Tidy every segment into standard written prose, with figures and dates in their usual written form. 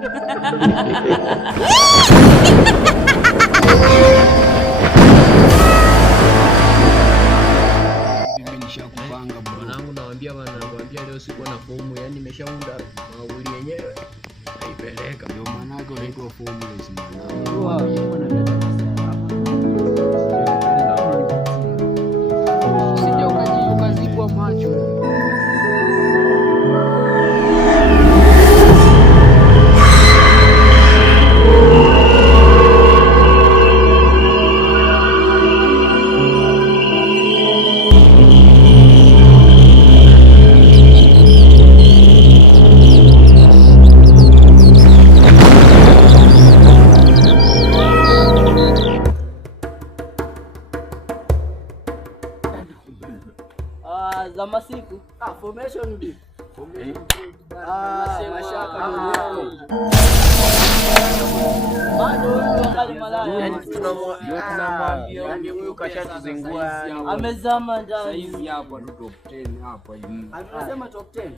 Mimi nishakupanga bwanangu, nawaambia leo sikuwa na fomu, yani nimeshaunda mauli yenyewe. Naipeleka ndio maana yake unaitwa formless mwanangu. Usije ukazibwa macho. Za masiku formation B mashaka mwenyewe bado wangali malaya, yani tunamwambia huyu kashatuzingua, amezama ndani hizi hapa top 10 hapa hivi. Anasema top 10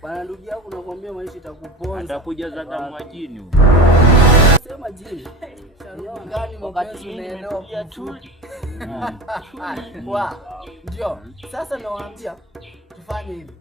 bwana, ndugu yako nakwambia maisha itakuponza, atakuja za damwajini huko. Anasema jini gani wakati unaelewa pia tu. Ndio sasa nawaambia tufanye hivi.